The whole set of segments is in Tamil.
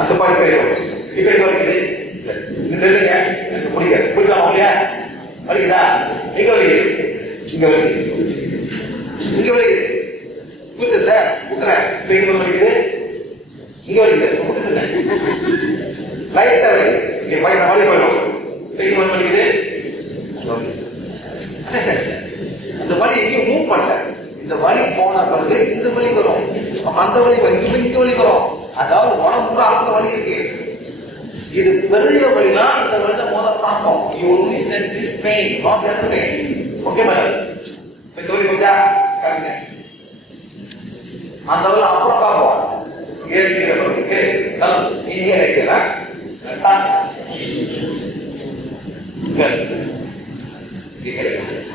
அந்த பாரு இப்ப வலிக்குது நில்லுங்க முடியாது புரியுதா இல்லையா வலிக்குதா எங்க வலிக்குது இங்க வலிக்குது இங்க வலிக்குது புரியுது சார் விட்டுறேன் எங்க வலிக்குது இங்க வலிக்குது லைட்டா வலிக்குது இங்க பையன் வலி போயிடும் எங்க வலிக்குது அந்த வலி எங்கேயும் மூவ் பண்ணல இந்த வலி போன பிறகு இந்த வலி வரும் அந்த வலி வரும் இங்க வலி வரும் அதாவது உடம்பு கூட அங்க வலி இருக்கு இது பெரிய வலினா இந்த வலித முதல்ல பார்ப்போம் you only sense this pain not the other pain okay madam இந்த வலி கொஞ்சா காமிங்க அந்த வலி அப்புறம் பார்ப்போம் ஏறிக்கிற வலிக்கு இங்க ஏறிக்கிறா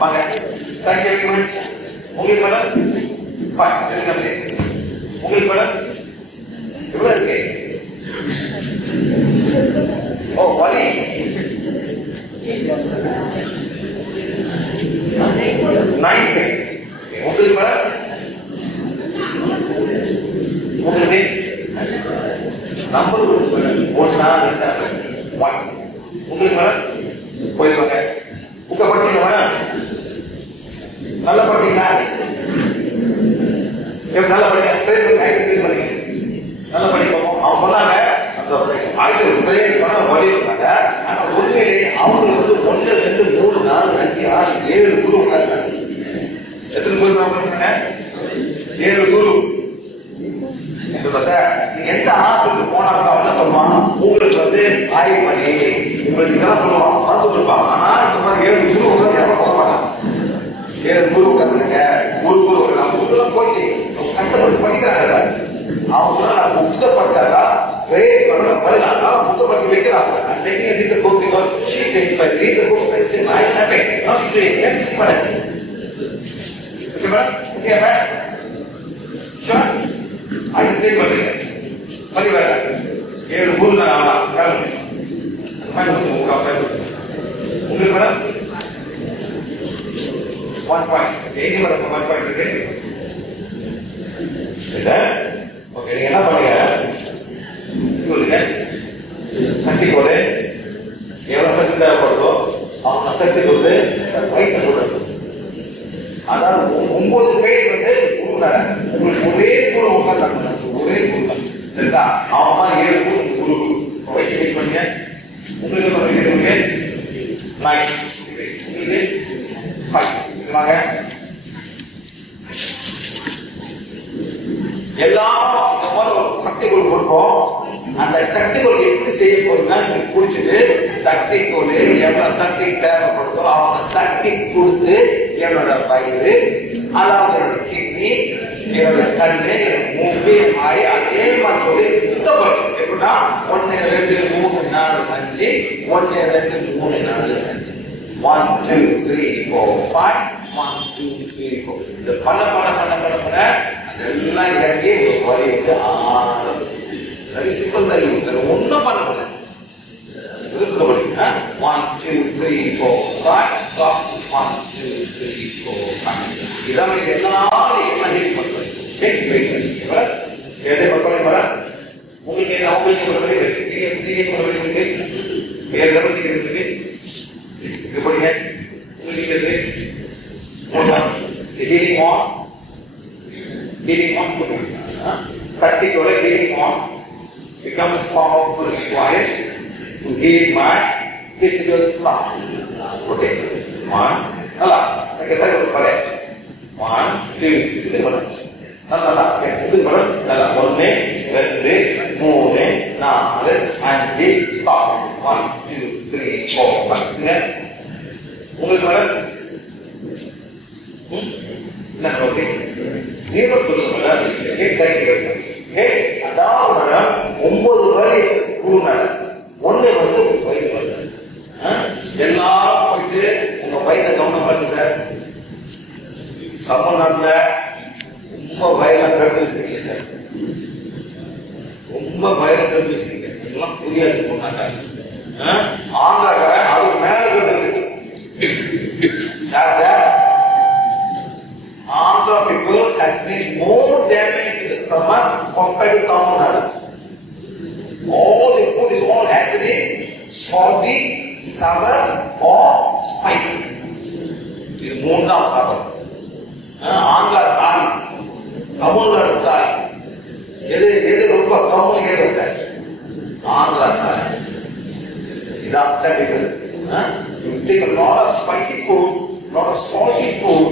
வாங்க thank you very much உங்களுக்கு மேடம் உங்களுக்கு மேடம் எவ்வளவு இருக்கு ஓ வலி நைன்த் உங்களுக்கு மேடம் உங்களுக்கு நம்பர் ஒன்னா ரெண்டா ஒன் உங்களுக்கு மேடம் போயிருவாங்க புக்க படிச்சீங்க மேடம் நல்லா படிச்சீங்களா நல்லா படிக்க நல்லா படிப்போம் அவங்க சொன்னாங்க அந்த வழி சொன்னாங்க ஆனா உண்மையிலே அவங்களுக்கு வந்து 1 2 3 4 5 6 7 குரு உட்கார்ந்தாங்க எத்தனை குரு சொன்னாங்க 7 குரு நீங்க எந்த ஹாஸ்பிட்டலுக்கு போனா கூட என்ன சொல்லுவான் உங்களுக்கு வந்து ஆய்வு பண்ணி உங்களுக்கு இதெல்லாம் சொல்லுவான் பார்த்து கொடுப்பான் ஆனா இந்த மாதிரி 7 குரு உட்காந்து யாரும் போக மாட்டாங்க 7 குரு உட்காந்துங்க ஒரு குரு நம்ம குருலாம் போச்சு கஷ்டப்பட்டு படிக்கிறாங்க அவங்க நான் புக்ஸை படிச்சாக்கா ஸ்ட்ரெயிட் பண்ண பரவாயில்ல புக்கை படிக்க வைக்கிறாங்க I'm taking a read the book because she said if I read the book I still I happy now she's reading let me see what okay madam okay madam sure I can read பண்ணுங்க படி வர 7 குரு தான் ஆமா காரணம் மேடம் உங்களுக்கு மேடம் 1 point ஏடி மேடம் 1 point இருக்கு ஓகே நீங்க என்ன பண்ணுங்க சொல்லுங்க சக்தி போது எவ்வளவு சக்தி தேவைப்படுதோ அவங்க சக்தி கொடுத்து வயிற்று கொடுத்து அதாவது 9 பேர் வந்து உங்களுக்கு ஒரே குழு உட்காந்து ஒரே குழு சரிங்களா அவங்க மாதிரி 7 குழு வயிற்று வெயிட் பண்ணுங்க உங்களுக்கு 9 உங்களுக்கு 5 வாங்க எல்லாரும் இந்த மாதிரி ஒரு சக்திகள் கொடுப்போம் அந்த சக்திகள் எப்படி செய்ய போறதுன்னா குடிச்சிட்டு சக்தி கோல் எவ்வளவு சக்தி தேவைப்படுதோ அவங்க சக்தி கொடுத்து என்னோட வயிறு அதாவது என்னோட கிட்னி என்னோட கண்ணு என்னோட மூக்கு ஆய் அதே மாதிரி சொல்லி சுத்தப்படும் எப்படின்னா 1 2 3 4 5 1 2 3 4 5 1 2 3 4 5 1 2 3 4 இந்த பண்ண அதெல்லாம் இறங்கி வலிக்கு ஆரம்பம் வெரி சிம்பிள் தான் இது ஒன்றும் பண்ண முடியல 1 2 3 4 5 stop 1 2 3 4 5 இதான் எல்லாரும் என்ன ஹிட் பண்றது ஹிட் பேசுறீங்க எதை பக்கம் வர உங்களுக்கு என்ன உங்களுக்கு ஒரு வழி இருக்கு ஒரு வழி இருக்கு வேற லெவல் இருக்கு இது படிங்க உங்களுக்கு இருக்கு healing on practically healing on becomes powerful required to heal my physical stuff. Okay, one, nala. Okay, saya boleh balik. 1, 2, 3, nala. Okay, itu boleh. Nala. 1, 2, 3, 4, 5, stop. 1, 2, 3, 4, 5. Ingat? உங்களுக்கு boleh? Nah, okay. Ini betul-betul அதாவது 9 வரை கூறுனாங்க ஒண்ணு வந்து வயிற்று எல்லாரும் போயிட்டு உங்க வயிற்றை கவனம் பண்ணுங்க சார் தமிழ்நாட்டுல ரொம்ப வயலாம் கருத்து வச்சிருக்கீங்க சார் ரொம்ப வயலை கருத்து வச்சிருக்கீங்க இதெல்லாம் புதிய சொன்னாங்க ஆந்திராக்காரன் அது மேல கருத்து யார் sir Andhra people has made more damage to the stomach compared to Tamil Nadu. All the food is all acidic, salty, sour or spicy. இது மூணு தான் சாப்பிடுறது. ஆந்திரா தாலி, தமிழ்நாடு தாலி, எது ரொம்ப கம்மல் ஏறும் சார்? ஆந்திரா தாலி. இதான் difference. You take a lot of spicy food, lot of salty food,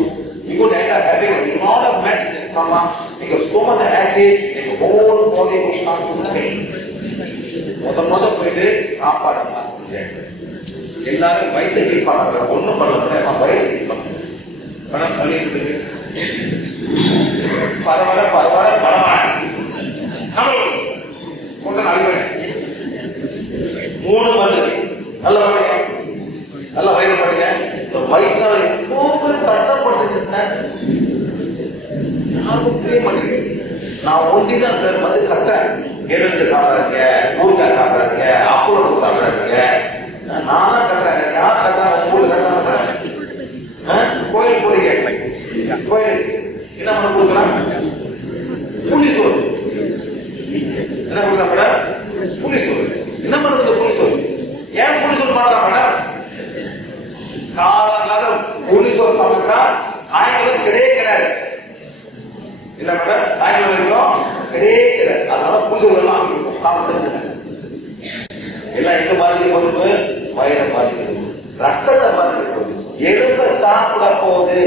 you could end up having a lot of mess in the stomach, because so much acid and the whole body will start to pain. மொத போயிட்டு சாப்பாடு எல்லாரும் வயிற்று ஹீட் பண்ணாங்க, ஒன்றும் பண்ண வயிறு ஹீட் பண்ண பரவாயில்ல பரவாயில்ல பரவாயில்ல மூணு மருந்து நல்ல பண்ணுங்க, நல்லா வயிறு பண்ணுங்க. இந்த வயிற்றுல எவ்வளோ கஷ்டப்படுறீங்க சார், யாரும் புரிய மாட்டேங்குது. நான் ஒண்டிதான் சார் வந்து கத்துறேன், எலுமிச்சை சாப்பிடாதீங்க, ஊறுகாய் சாப்பிடாதீங்க, அப்பளம் சாப்பிடாதீங்க. நானும் கத்துறேன், யார் கத்துறாங்க? உங்களுக்கு கத்துறாங்க சார். கோயில் போறீங்க, கோயில் என்ன பண்ண கொடுக்குறான்? புளிசோறு. என்ன கொடுக்குறாங்க மேடம்? புளிசோறு. என்ன பண்ணுறது புளிசோறு? ஏன் புளிசோறு பண்றாங்க மேடம்? காலங்காலம் புளிசோறு பண்ணா சாயங்காலம் கிடையாது. இல்ல மேடம், சாயங்காலம் வரைக்கும் கிடையாது. அதனால புளிசோறு எல்லாம் எல்லாம் எங்க பாதிக்க போகுது? வயிறை பாதிக்கிறது, ரத்தத்தை பாதிக்கிறது, எலும்ப சாப்பிட போகுது.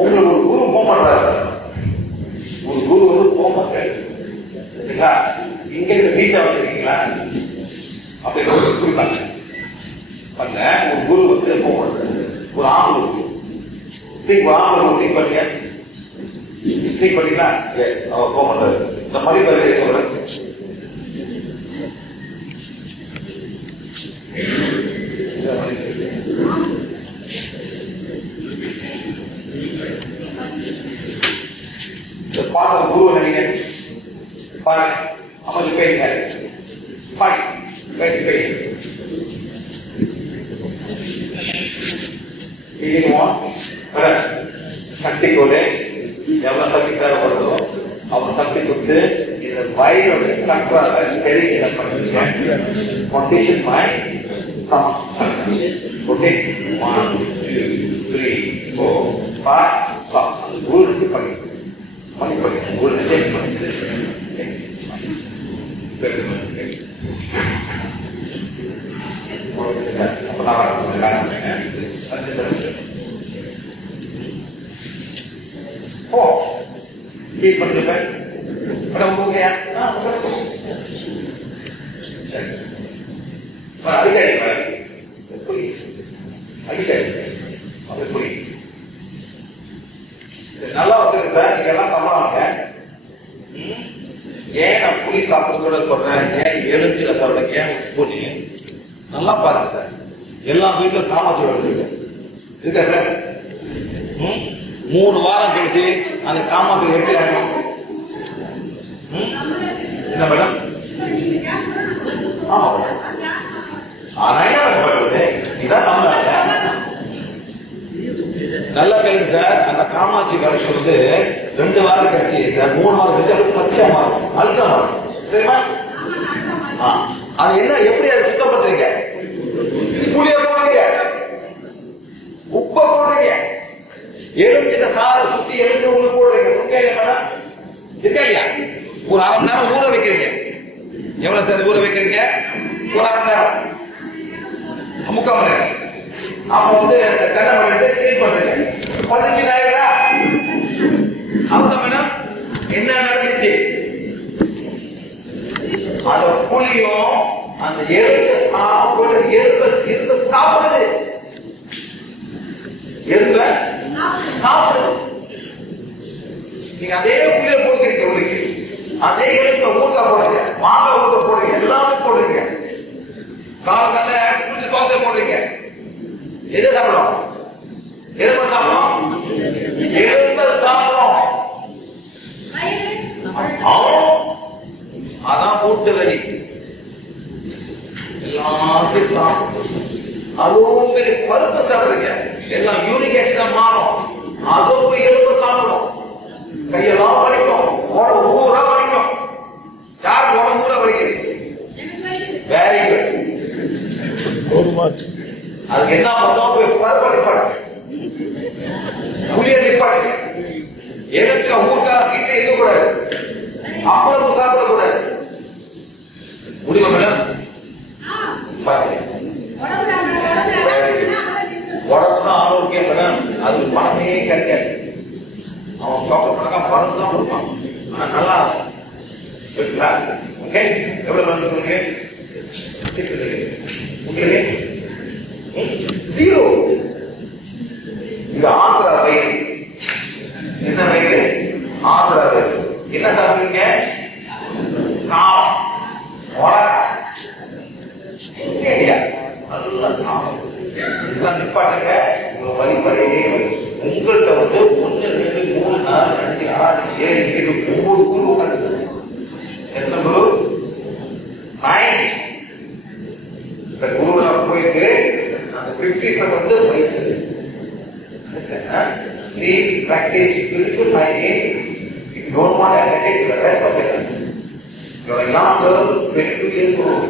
உங்களுக்கு ஒரு குரு போக மாட்டாரு, ஒரு குரு வந்து போக மாட்டாரு. இங்க வீட்டை வச்சிருக்கீங்களா? அப்படி குறிப்பாங்க பண்ண ஒரு குரு வந்து போக மாட்டாரு. ஒரு ஆம்பளை குரு ஆம்பளை பண்ணீங்க, பண்ணீங்களா? அவர் போக மாட்டாரு. இந்த மாதிரி சொல்றேன். பாருங்க குரு நினைங்க, பாருங்க அமர்ந்து பேசுங்க, சக்தி கொடு, எவ்வளவு சக்தி தேவைப்படுதோ அவன் சக்தி கொடுத்து இந்த வயிறு கற்றாக சரி என்ன பண்ணுங்க. condition mind come. Okay, 1 2 3 4 5 6 குரு பண்ணி ஒரு நல்லா வச்சிருக்கு சார். நீங்க எல்லாம் தமிழாங்க. ஏன் நான் புளி சாப்பிட கூட சொல்றேன், ஏன் எலுமிச்சை சாப்பிட, ஏன் உப்பு, நல்லா பாருங்க சார். எல்லா வீட்டிலும் காமாட்சி இருக்கு இருக்கா சார்? 3 வாரம் கழிச்சு அந்த காமாட்சி எப்படி ஆகும்? என்ன மேடம்? ஆமா, ஆனா என்ன பண்றது? இதான் தமிழ்நாடு. நல்லா கேளுங்க சார். அந்த காமாட்சி விளக்கு வந்து 2 வாரம் கழிச்சு சார், 3 வாரம் கழிச்சு பச்சை மாறும், அழுக்க மாறும், சரிமா? அது என்ன, எப்படி அதை சுத்தப்படுத்துறீங்க? புளிய போடுறீங்க, உப்பை போடுறீங்க, எலுமிச்சை சாரை சுத்தி எலுமிச்சை உள்ள போடுறீங்க. இருக்கா இல்லையா? ஒரு 1/2 மணி நேரம் ஊற வைக்கிறீங்க. எவ்வளவு சார் ஊற வைக்கிறீங்க? ஒரு 1/2 மணி நேரம், 3/4 மணி நேரம். அப்ப வந்து அந்த கண்ணை பண்ணிட்டு கிளீன் பண்றீங்க. 15 நாயிரா? அவ்வளவு மேடம். என்ன நடந்துச்சு? அந்த புளியும் அந்த எலும்பை சாப்பிடுறது, எலும்பை சாப்பிடுது, எலும்பை சாப்பிடுது. நீங்க அதே புளிய போடுறீங்க, உங்களுக்கு அதே எலும்பை ஊறுகாய் போடுறீங்க, மாங்காய் ஊறுகாய் போடுறீங்க, எல்லாமே போடுறீங்க. காலத்துல புளிச்ச தோசை போடுறீங்க. எது சாப்பிடும்? எலும்பை சாப்பிடும், எலும்பை சாப்பிடும். அதான் மூட்டு வலி எல்லாத்தையும் சாப்பிடும். அதுவும் பெரிய பருப்பு சாப்பிடுங்க, எல்லாம் யூரிக் ஆசிடா மாறும். அதுவும் போய் எலும்பு சாப்பிடும், கையெல்லாம் வலிக்கும், உடம்பு ஊரா வலிக்கும். யாருக்கு உடம்பு ஊரா வலிக்குது? Very good. அதுக்கு என்ன பண்ணுவோம்? போய் பருப்பு நிப்பாட்டுங்க, புளிய நிப்பாட்டுங்க. எனக்கு ஊருக்கார வீட்டை இருக்கக்கூடாது, அவ்வளவு சாப்பிடக்கூடாது. முடியுமா மேடம்? உடம்புதான் ஆரோக்கியம் மேடம், அது பணமே கிடைக்காது. அவன் பக்கம் பணக்கம் பணம் தான் கொடுப்பான், ஆனா நல்லா இருக்கும். ஓகே, எவ்வளவு வந்து சொல்லுங்க? ஜீரோ. இது ஆந்திரா வயிறு. என்ன வயிறு? ஆந்திரா வயிறு. என்ன சாப்பிடுறீங்க? காரம், நல்லா காரம். இதெல்லாம் நிப்பாட்டுங்க, உங்க வழி வரையிலே வரும். உங்கள்கிட்ட வந்து 1 2 3 4 5 6 7 8 9 குரு உட்காந்து. எத்தனை குரு? 9. இப்ப குரு போயிட்டு அந்த 50% வந்து வயிற்று. Please practice spiritual hygiene. If you don't want to take the rest of it, you are a young girl, 22 years old.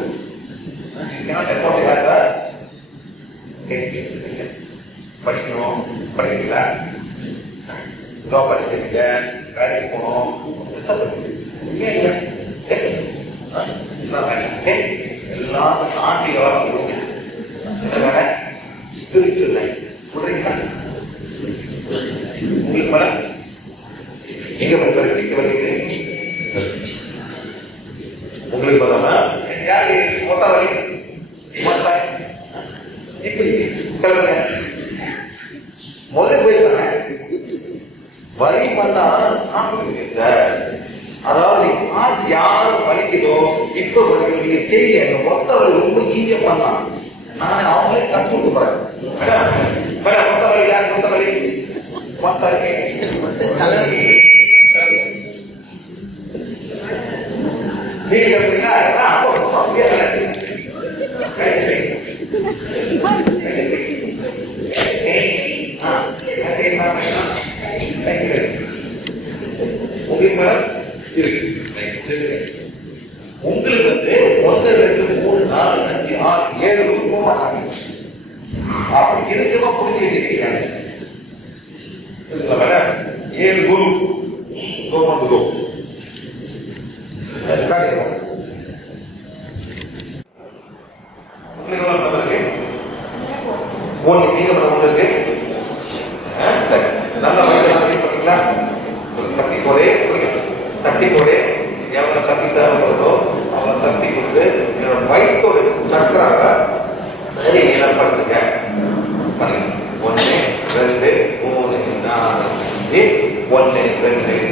You cannot afford to have that. படிக்கணும், படிக்கிறீங்களா? இதோ படிச்சிருக்க, வேலைக்கு போகணும், எல்லாம் தாண்டி வளர்ந்து ஸ்பிரிச்சுவல் லைஃப் புரியுங்களா? உங்களுக்கு மேடம் எங்க வந்து உங்களுக்கு பார்த்தோம்னா யாரு மொத்த வழி இப்படி முதல்ல போயிருக்காங்க வலி பண்ணா சார். அதாவது யாரும் வலிக்குதோ இப்ப நீங்க செய்ய மொத்த வலி ரொம்ப ஈஸியா பண்ணலாம். நான் அவங்களே கத்து கொடுக்க போறேன். மொத்த வலி யார்? மொத்த வலி மொத்த நீங்க அப்படின்னா உங்களுக்கு வந்து 1 2 3 4 5 6 7 போக மாட்டாங்க. அப்படி இருக்கமா புரிஞ்சு வச்சிருக்கீங்க. 7 குரு குரு நல்ல வயசுல சக்தி போதே சக்தி போதே எவ்வளவு சக்தி தேவைப்படுதோ அவங்க சக்தி கொடுத்து என்னோட வயிற்றோட சக்கராக சரி ஏற்படுத்துங்க. 1 2 3 4 1 2 3 4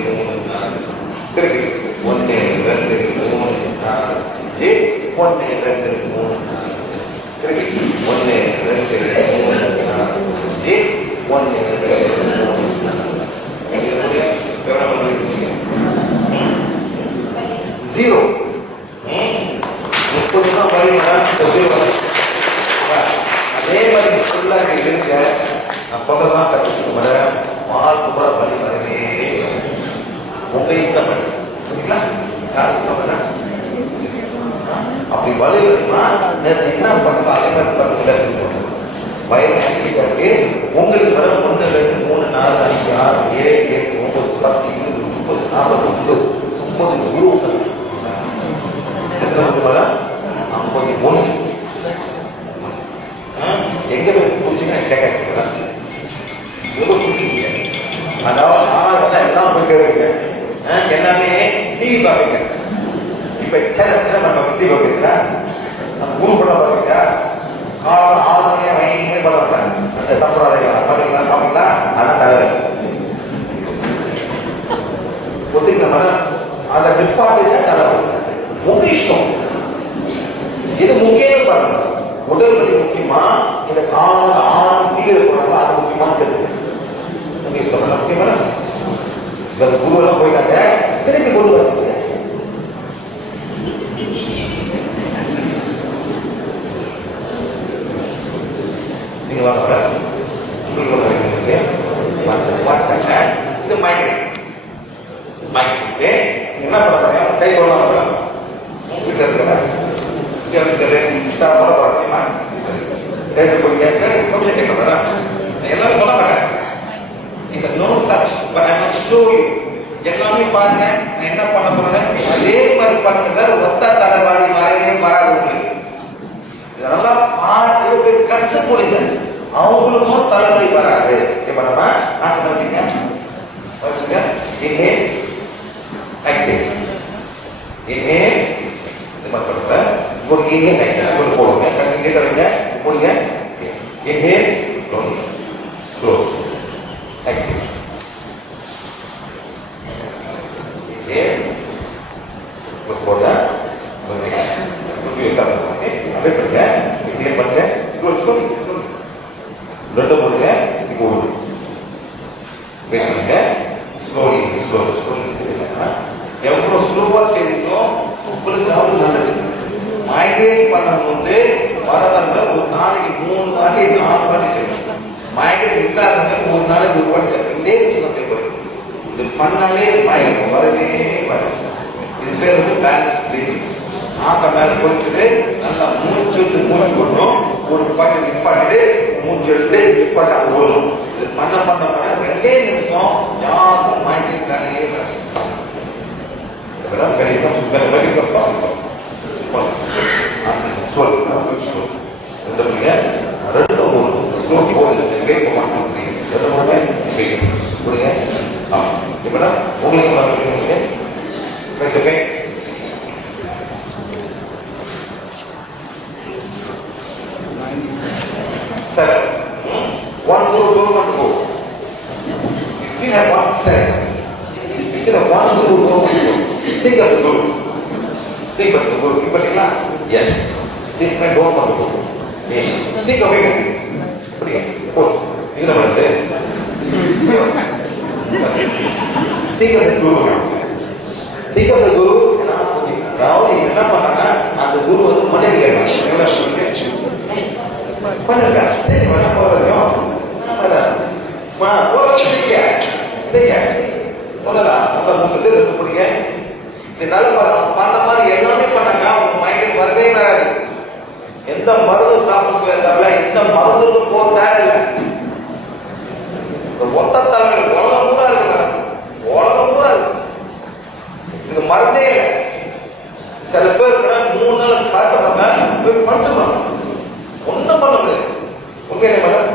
திருப்பி 1 2 3 4 1 2 3 திருப்பி 1 2 3 ஜீரோ 30 தான் வரையா? அதே மாதிரி ஃபுல்லாக இருக்க நான் சொல்றதான் கற்றுக்க மாட்டேன். வாழ்க்கை கூட வழி வரவே உங்க இஷ்டம் சரிங்களா? யார் இஷ்டம் பண்ண அப்படி வழி வருமா? என்ன பண்ணுங்க அதே மாதிரி பண்ணுங்க. வயது ஆக்டிவிட்டி உங்களுக்கு வர 1 2 3 4 5 6 7 8 9 10 20 30 40 50 குரு எங்க போய் பூச்சிங்க கேட்க அதாவது ஆனா எல்லாம் போய் கேட்குங்க. எல்லாமே டிவி பார்ப்பீங்க. இப்ப நம்ம டிவி பார்ப்பீங்களா? குரு படம் பார்ப்பீங்களா? காலம் 6 மணி வரைக்குமே படம் அந்த சம்பிரதாயம் பண்ணீங்களா? சாப்பிட்டீங்களா? அதான் தகவல் ஒத்துக்கல மேடம். அந்த நிப்பாட்டுங்க தலைவர் உங்க இஷ்டம். இது முக்கியம் பாருங்க. உடல் வலி முக்கியமா இந்த காலம் ஆழம் தீவிர போறாங்க அது முக்கியமான தெரியுது. உங்க இஷ்டம் மேடம். முக்கியம் மேடம். குரு எல்லாம் போயிட்டாங்க திருப்பி கொண்டு வந்துச்சு. இது மைக்ரேன். என்ன பண்ணுறாங்க? கை கொள்ளலாம் எல்லாரும் சொல்ல மாட்டேன். No touch, but I must show you. எல்லாமே பாருங்க, நான் என்ன பண்ண போறேன் அதே மாதிரி பண்ணுங்க சார். ஒத்த தலைவாரி வரவே வராது உங்களுக்கு. இதெல்லாம் பார்த்து கற்று கொடுங்க, அவங்களுக்கும் தலைவலி வராது. இப்ப நம்ம பார்த்தீங்க இன்ஹேல் எக்ஸேல், இன்ஹேல் இது மாதிரி சொல்றேன். ஒரு இன்ஹேல் எக்ஸேல் ஒரு போடுங்க, கண்ணு தரங்க போடுங்க. Inhale close close exhale. போட்டா அப்படியே பண்ணுங்க. இப்படியே பண்ணுங்க. ரெண்டு போடுங்க. இப்போ பேசுங்க. ஸ்லோலி ஸ்லோலி ஸ்லோலி எவ்வளோ ஸ்லோவா செய்யணும் உங்களுக்கு அவ்வளோ நல்லது. மைக்ரேன் பண்ணும்போது வர ஒரு நாளைக்கு 3 வாட்டி 4 வாட்டி செய்யணும். மைக்ரேன் இல்லாதவங்க ஒரு நாளைக்கு 1 வாட்டி செய்யணும். இதே விஷயம் செய்யணும். இது பண்ணாலே மைக்ரேன் வரவே வரும். இது பேர் வந்து பேலன்ஸ் பிரீதிங். நாக்க மேல சொல்லிட்டு நல்லா மூச்சு விடணும். ஒரு பாட்டு நிப்பாட்டிட்டு மூச்சு எடுத்து நிப்பாட்டி அங்கே விடணும். இது பண்ண 2 நிமிஷம் யாருக்கும் மைக்ரேன் தானே Think of the guru. Think of the guru. Yes. This man don't want to go. Yes. Think of him. Think of the guru. Think of the guru. Now, if you not and the guru was money again. எல்லாமே பண்ணாங்க. அவங்க மைண்ட் வரவே வராது. எந்த மருந்து சாப்பிட்டு தவிர எந்த மருந்து போத்தாங்க ஒத்த தலைமை உலகம் பூரா இருக்கிறாங்க. உலகம் பூரா இருக்கு. இது மருந்தே இல்லை. சில பேர் 3 நாள் காசுறாங்க போய் படுத்துருவாங்க. ஒன்னும் பண்ண முடியாது. உண்மையிலே மேடம்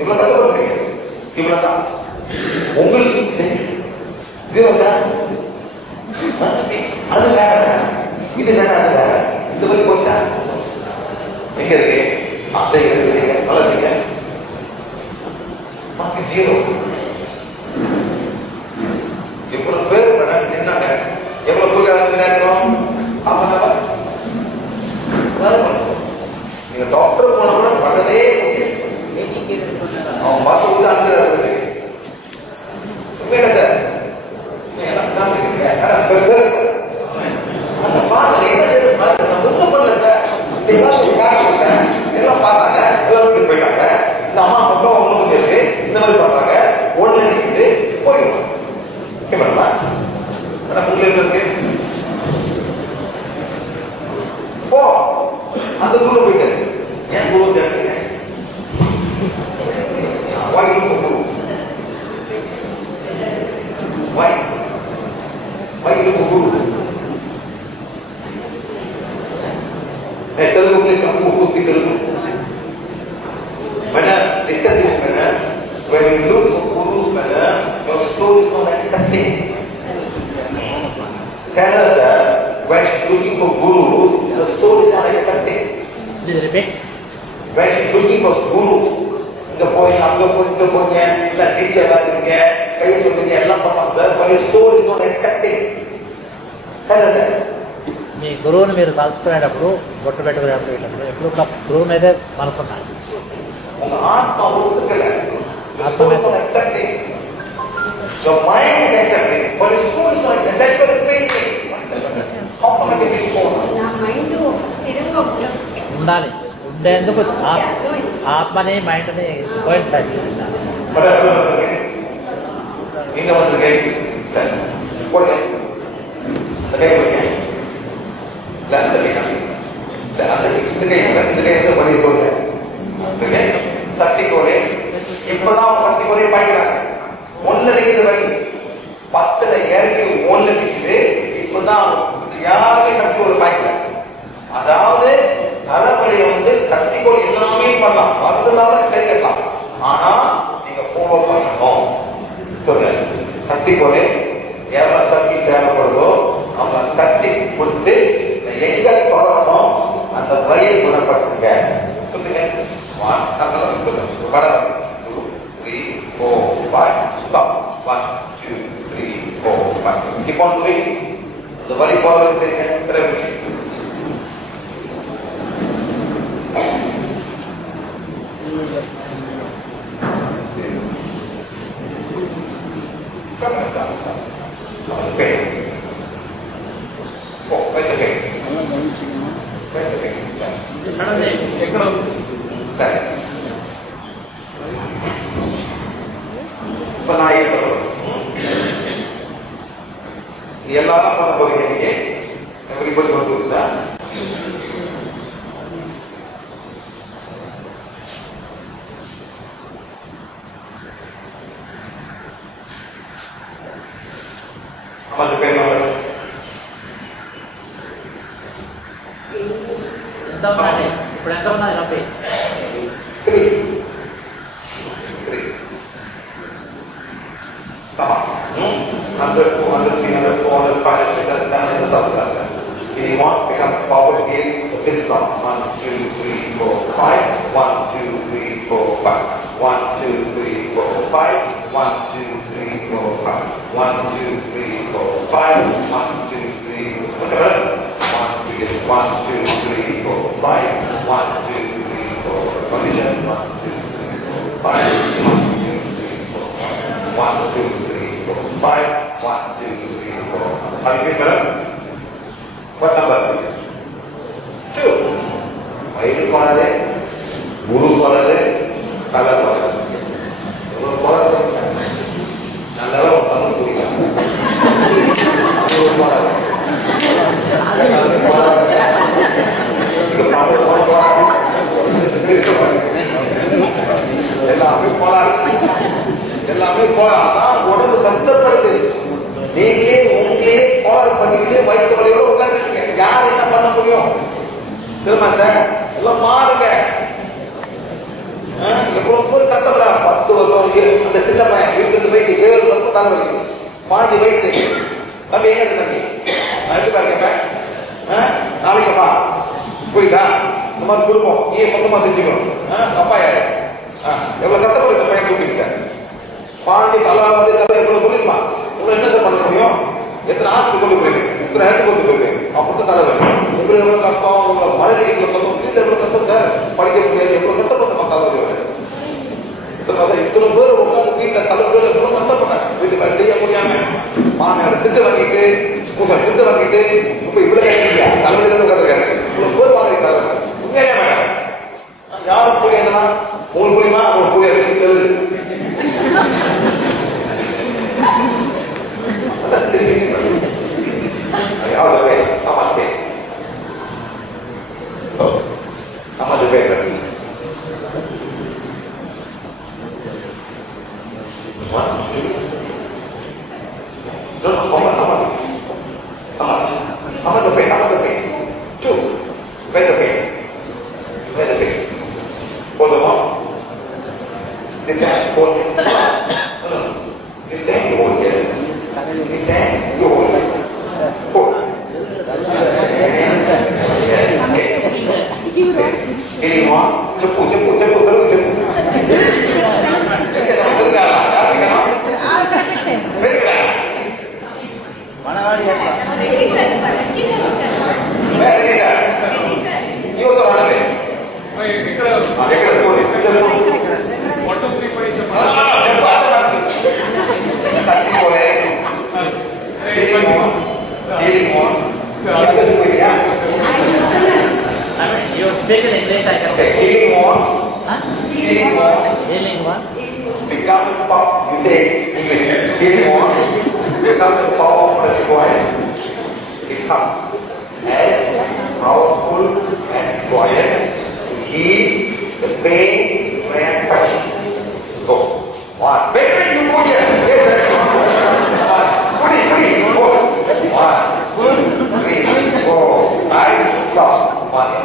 இவ்வளவு கஷ்டப்படுறீங்க. இவ்வளவுதான் உங்களுக்கு அது வேற, இது வேற, அது வேற. இந்த மாதிரி போச்சா எங்க இருக்கு? நல்லா செய்யுங்க. ஜீரோ. இவ்வளவு பேர் மேடம் நின்னாங்க. எவ்வளவு சொல்லிருக்கோம்? நீங்க டாக்டர் போன கூட பண்ணதே அவன் பார்த்து வந்து அனுப்புறாரு. உண்மையில சார் அந்த பாட்டு என்ன செய்ய ஒன்றும் பண்ணல சார். எல்லாம் பார்த்தாங்க, எல்லாம் வீட்டுக்கு போயிட்டாங்க. இந்த அம்மா பக்கம் ஒன்றும் சேர்த்து இந்த மாதிரி பண்றாங்க. ஒண்ணு நிற்குது போயிடும். ஓகே பண்ணலாம். உங்களுக்கு இருக்கு அந்த குரு போயிட்டாரு. ஏன் குரு தேடுறீங்க? வாய்ப்பு குரு guru. Telugu please come who speak Telugu. Madam, discuss it madam. When you look for gurus madam, your soul is not accepting. Tell us that when she's looking for gurus, the soul is not accepting. Please repeat. When she's looking for gurus, இங்க போய் அங்க போய் இங்க போங்க இல்ல டீச்சர் வாங்குறீங்க கையை தொடுங்க எல்லாம் பண்ணுவாங்க sir. But your soul is not accepting. మీ గురువుని మీరు తలుచుకునేటప్పుడు బొట్టు పెట్టుకునేటప్పుడు ఎప్పుడు గురువు మీదే మనసు ఉండాలి. ఉండాలి. ఉండేందుకు ఆత్మని మైండ్ని కోయిన్సైడ్ చేస్తాను. எங்க வந்திருக்கேன் சரி போடுங்க இந்த கை போடுங்க இல்ல அந்த கை இல்ல அந்த கை இந்த கை இந்த கை வந்து பண்ணி போடுங்க ஓகே சக்தி கோலே இப்பதான் சக்தி கோலே பாய்க்கிறாங்க ஒன்னுல நிக்குது வழி 10ல இறங்கி ஒன்னுல நிக்குது இப்பதான் யாருமே சக்தி கோலை பாய்க்கல அதாவது தலைப்படி வந்து சக்தி கோல் எல்லாமே பண்ணலாம் அது இல்லாம கை கட்டலாம் ஆனா நீங்க ஃபாலோ பண்ணணும் சொல்ல சக்தி கோலே எவ்வளவு சக்தி தேவைப்படுதோ அவங்க சக்தி கொடுத்து எங்க தொடரணும் அந்த வழியை குணப்படுத்துங்க சொல்லுங்க 1 2 3 4 5 stop 1 2 3 4 5 keep on doing அந்த வழி போறது தெரியுங்க எல்லாரும் பண்ண போறீங்க நீங்க எவ்ரிபடி வந்து అమలు పేరు ఎంత ఉన్నది ఇప్పుడు ఎంత ఉన్నది నొప్పి 100, 200, 300, 400, 500, 600, 700, 700. If you want to become power again, so this is 1, 2, 3, 4, 5. 1, 2, 3, 4, 5. 1, 2, 3, 4, 5. 1, 2, 3, 4, 5. 1, 2, 3, 4, 5. 1, 2, 3, 4, 1, 2, 3, 4, 5. 1, 2, 3, 4, condition. 1, 2, 3, 4, 5. 1, 2, 3, 4, 5. 1, 2, 3, 4, 5. 1, 2, 3, 4. How do you feel better? What number? 2. Why corner? Guru corner? Color corner? Guru corner? Nalla one puri. Guru corner. எல்லாமே போலாம் உடம்பு கஷ்டப்படுது நீங்களே உங்களே கோளாறு பண்ணிக்கிட்டே வயிற்று வலியோட உட்காந்துருக்கீங்க யார் என்ன பண்ண முடியும் தெரியுமா சார் எல்லாம் மாடுங்க எவ்வளவு பேர் கஷ்டப்படுறாங்க 10 வருஷம் அந்த சின்ன பையன் 22 வயசு 7 வருஷம் தலை வலிக்குது 5 வயசு தம்பி எங்க தம்பி நான் எப்படி பாருங்க நாளைக்கு வா புரியுதா இந்த மாதிரி குடும்பம் நீயே சொந்தமா செஞ்சுக்கணும் அப்பா யாரு எவ்வளவு கஷ்டப்படு இந்த பையன் கூப்பிட்டு பாண்டி தலாவது கதை எவ்வளவு சொல்லிருப்பான் உங்களை என்ன பண்ண முடியும் எத்தனை ஆஸ்பத்திரி கொண்டு போயிருக்கேன் எத்தனை இடத்துக்கு கொண்டு போயிருக்கேன் அப்படித்தான் தலைவர் உங்களுக்கு எவ்வளவு கஷ்டம் உங்களை மழை எவ்வளவு கஷ்டம் வீட்டில் எவ்வளவு கஷ்டம் சார் படிக்க முடியாது எவ்வளவு கஷ்டப்பட்டமா தலைவர் இத்தனை பேர் உட்காந்து வீட்டில் தலைவர் எவ்வளவு கஷ்டப்பட்டாங்க வீட்டு வேலை செய்ய முடியாம மாமியார் திட்டு வாங்கிட்டு திட்டு வாங்கிட்டு இப்ப இவ்வளவு கேட்கலையா தலைவர் உட்காந்துருக்காங்க இவ்வளவு பேர் வாங்க தலைவர் உண்மையிலே வேண்டாம் யாரும் புரியாதுன்னா உங்களுக்கு புரியுமா உங்களுக்கு புரியாது தெரியுது How much pay? How much pay? How much pay? One, two. No, how much? How much? How much? How much pay? How much pay? 2. Where's the pay? Where's the pay? Hold the one. This hand, hold it. No. This hand, you hold it. This hand, you hold it. Hold. Ini mau cepu terus cepu. Mana wadi apa? You also run away. Ekada podi. 1, 2, 3, 4. becomes power. You say English. Keep on. Becomes powerful and quiet. Become as powerful as quiet to heal the pain when touching. Go. One. Wait, you go here. Yes, sir. One. Put it. Go. 1, 2, 3, 4, 5, stop. 1.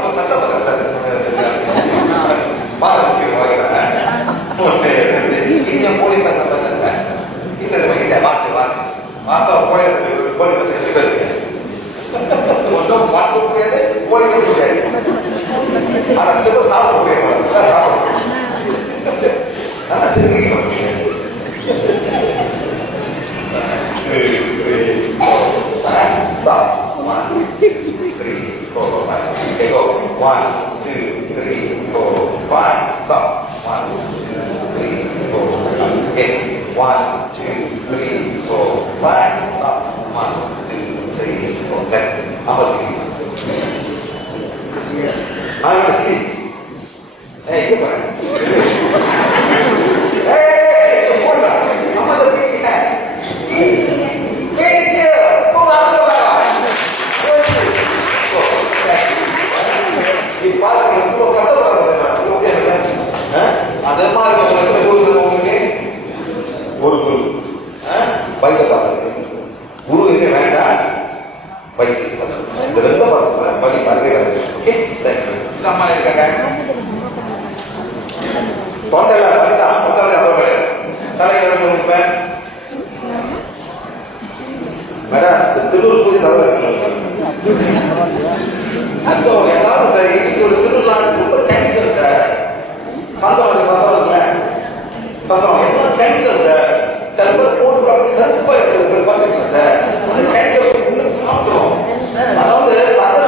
Ini yang boleh pasal betul saya. Kita memang kita mati. Mata boleh betul juga. Untuk waktu boleh jadi. Anak itu sama boleh. Kita tahu. Anak sendiri. 2, 3, 4, 5, stop. 1, 2, 3, 4, 5. Okay, go. 1, 2, 3, 4, 5. Stop. 1, 2, 3, 4, 5. Okay. 1, 2, 3, 4, 5. Stop. 1, 2, 3, 4. Left. Apa lagi? Ayo ke sini. Gimana? Boleh. Apa lagi? Ada mana yang guru ini? Guru. Baik apa? Guru ini mana? Baik. Jadi apa? Balik. Okey. Nama yang kan? Tondelah kita, bukan apa boleh. Kalau yang berumpan, mana? Telur pun tahu lah. Atau yang tahu saya itu telur lah, bukan chemical saya. Father itu chemical saya. Saya berpikir kenapa saya berpikir saya. Ada chemical pun sama. Kalau dia father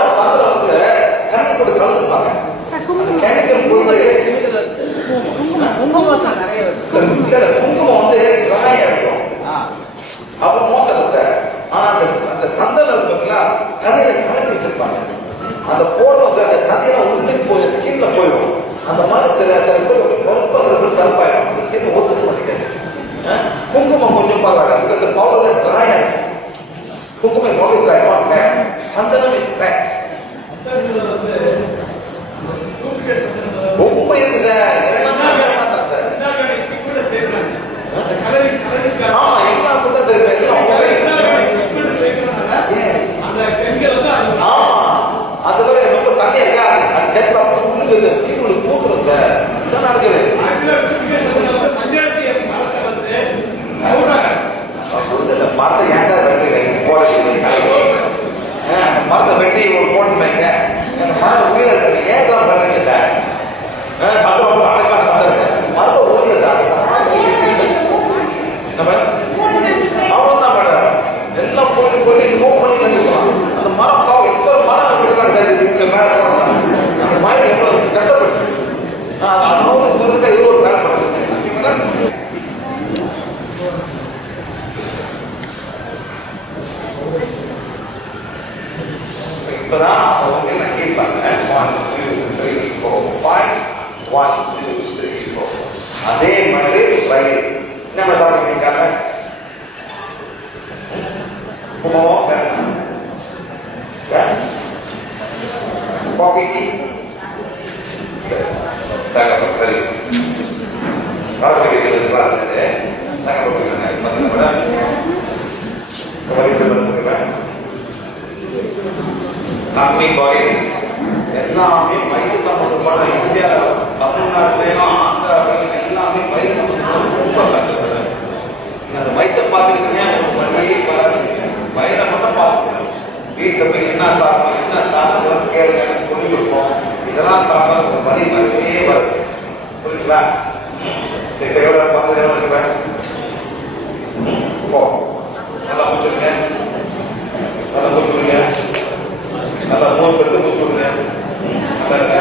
saya, kan itu berkalung pakai. Chemical pun dia. குங்குமம் வந்து dry ஆகும். அப்ப மோசம் சார். ஆனா அந்த சந்தனம் இருக்குங்களா தண்ணியில கலக்கி வச்சிருப்பாங்க. அந்த போடுறது அந்த தண்ணியில உள்ளுக்கு போய் ஸ்கின்ல போயிடும். அந்த மாதிரி சில பேர் கருப்பாயிடும். அந்த ஸ்கின் ஒத்துக்க மாட்டேங்குது. குங்குமம் கொஞ்சம் பரவாயில்ல. இந்த பவுடர் dry ஆகும். குங்குமம் is always dry, not wet. சந்தனம் is wet. ரொம்ப இருக்கு சார். ஆமா எல்லாம் அப்படிதான் சார். அது வரை ரொம்ப தண்ணி இருக்காது. அது கேட்கல உள்ளுக்கு ஸ்கின் உள்ள பூத்துரும் சார். இதான் நடக்குது. மரத்தை ஏன் வெட்டுறீங்க? மரத்தை வெட்டி ஒரு போட்டுமேங்க. அந்த மரம் உயிரை ஏன் தான் பண்றீங்க சார்? சட்டம் அடக்கான சட்டம் மரத்தை ஒழுங்க சார். அவ்வளவுதான் மேடம். எல்லாம் போட்டு மூவ் பண்ணி கண்டுக்கலாம். அந்த மரம் பாவம் எத்தனை மரம் விட்டுறாங்க சார். இதுக்கு மேல போடலாம். அந்த மாதிரி எவ்வளவு கஷ்டப்பட்டு அதாவது இது ஒரு மேல பண்ணுறது. இப்பதான் அவங்க என்ன கேட்பாங்க. 1, 2, 3, 4, 5. 1, 2, 3, 4. அதே மாதிரி வயிறு நம்ம பார்த்துருக்காங்க. காஃபி டீ சரி நன்மை குறை எல்லாமே வயிற்று சம்பந்தப்பட்ட இந்தியா தமிழ்நாட்டிலையும் ஆந்திராவிலையும் எல்லாமே வயிற்று சம்பந்தப்பட்ட ரொம்ப கஷ்டம். அந்த வயிற்றை பார்த்துக்கிட்டீங்க வயிறை மட்டும் பார்த்துக்கணும். வீட்டில் போய் என்ன சாப்பிடணும் கேளுங்க சொல்லி கொடுப்போம். இதெல்லாம் சாப்பிட வலி மறுபடியே வருது. புரியுதுங்களா? எவ்வளோ 10 ரூபாய் நல்லா முடிச்சுருங்க. நல்லா மூச்சு எடுத்து முடிச்சுடுங்க. நல்லா இருக்க